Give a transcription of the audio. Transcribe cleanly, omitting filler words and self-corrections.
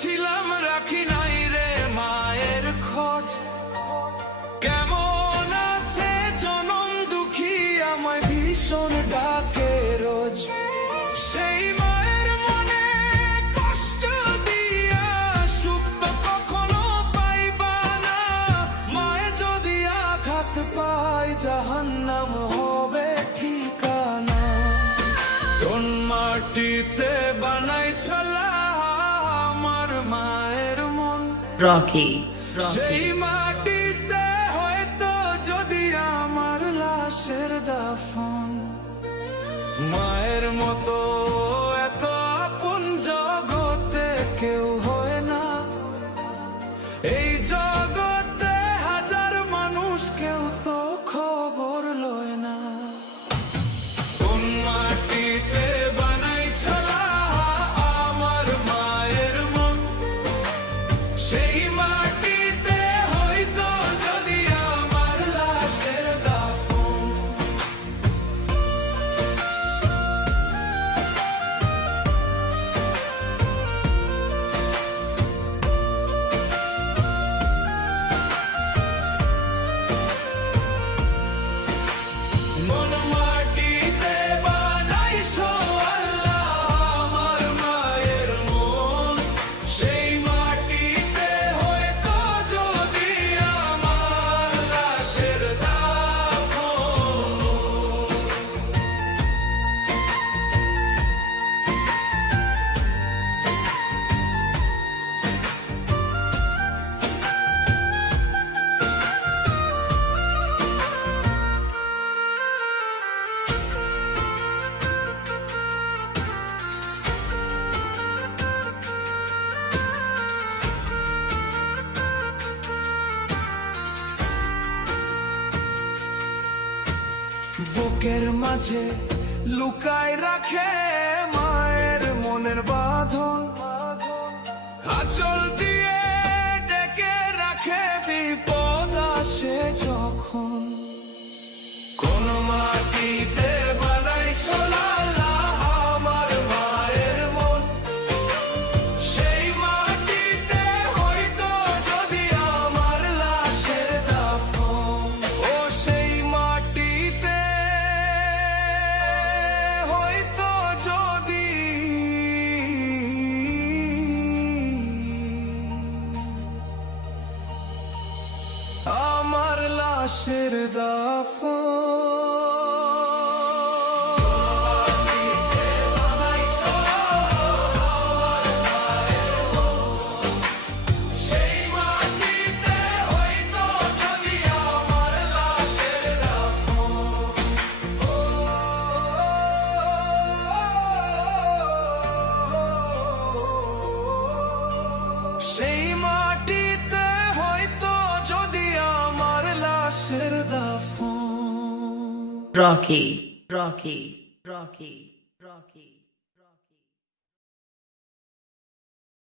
ছিলাম রাখি নাই রে মায়ের খোঁজ। কেমন আছে জনম দুঃখী আমায় ভীষণ ডাকে রোজ। সেই মায়ের মনে কষ্ট দিয়া সুখ তো কখনো পাইবা না। মায়ে যদি আঘাত পায় জাহান্নাম হবে ঠিকানা। কোন মাটিতে বানাই ছলা আমার মায়ের মন রকি সেই মাটিতে হয়তো যদি আমার লাশের দাফন। মায়ের মতো এত আপন জগতে কেউ হয় না। এই জগতে হাজার মানুষ কেউ তো খবর লয় না। কোন মাটিতে বানাই ছলা আমার মায়ের মন সেই মাটিতে হয়তো যদি আমার লাশের দাফন। মন মাটিতে বানাইছো আল্লাহ আমার মায়ের মন সেই মাটিতে হয়তো যদি আমার লাশের দাফন। বুকের মাঝে লুকায় রাখে মায়ের মনের বাঁধন। আঁচল দিয়ে ডেকে রাখে বিপদ আসে যখন। কোন মাটিতে বানাই সোলালা আমার মায়ের মন সেই মাটিতে হয়তো যদি আমার লাশের দাফন। ও সেই মাটিতে হয়তো যদি আমার লাশের দাফন। সেই মাটিতে হয়তো যদি আমার লাশের দাফন। Rocky Rocky Rocky Rocky